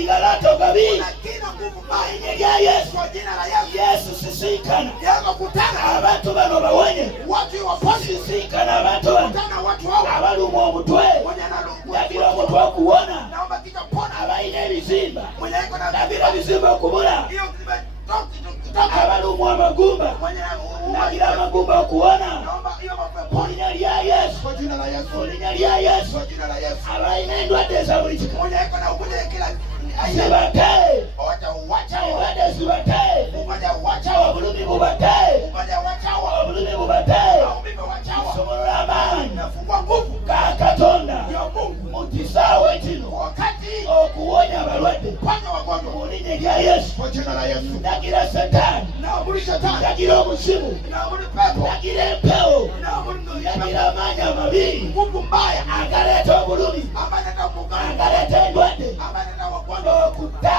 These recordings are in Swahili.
ligalato gabi. Kuna kila nguvu mbaya Ya Yesu. kwa jina la Yesu. Yesu sisikana. Yego kutana Abantu bano bawenye. watu wapozi. Sisikana abantu bano. Kutana watu hao Abalumwa omutwe. mwenye analungwa. Ndabira omutwe okuwona. Naomba kichwa pona. Abalina ebizimba. Mwenye iko na Ndabira ebizimba okubula. hiyo Abalumwa amagumba. mwenye Ndabira amagumba okuwona. naomba hiyo Mu pona. linnya lya Yesu. Kwa jina la Yesu. Mu linnya lya Yesu. Kwa jina la Yesu. Abalina endwadde eza buli kika. Mwenye iko na ugonjwa kila Zibate. wacha Endwadde zibate. wacha Obulumi bubate. Obulumi bubate. Somolola amaanyi nafungua nguvu ga Katonda ya Mungu mu kisaawe kino wakati okuwonya abalwadde ponya wagonjwa mu linnya lya Yesu. kwa jina la Yesu. Ndagira Setaani. Naamuru shetani, Ndagira omuzimu. naamuru pepo, Ndagira empewo. naamuru Ndagira amaanyi amabi nguvu mbaya agaleeta obulumi, ambaye anataka kuganga, agaleeta endwadde, ambaye anataka wagonjwa okutta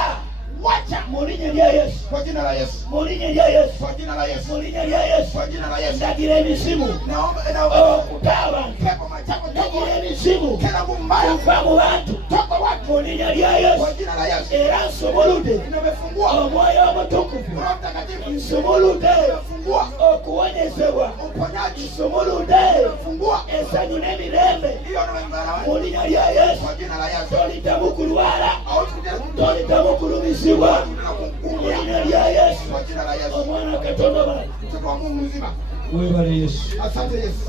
wacha mu linnya lya Yesu. kwa jina la Yesu. Mu linnya lya Yesu. Kwa jina la Yesu. Mu linnya lya Yesu. Kwa jina la Yesu. Ndagira emisimu Naomba okutta abantu. pepo machafu Ndagira toka emisimu kila nguvu mbaya kuva mu bantu toka watu mu linnya lya Yesu. kwa jina la Yesu. Era nsumuludde Nimefungua omwoyo omutukuvu. Roho Mtakatifu, Nsumuludde nimefungua okuwonyezebwa. uponyaji, Nsumuludde nimefungua essanyu n'emirembe hiyo ndio mzara mu wangu linnya lya Yesu. kwa jina la Yesu. Toliddamu kulwala, Au tukuja toliddamu kulumizibwa na mu kukumbia linnya lya Yesu. kwa jina la Yesu. Omwana Katonda bali Mtoto wa Mungu mzima. Wewe Yesu. Asante Yesu.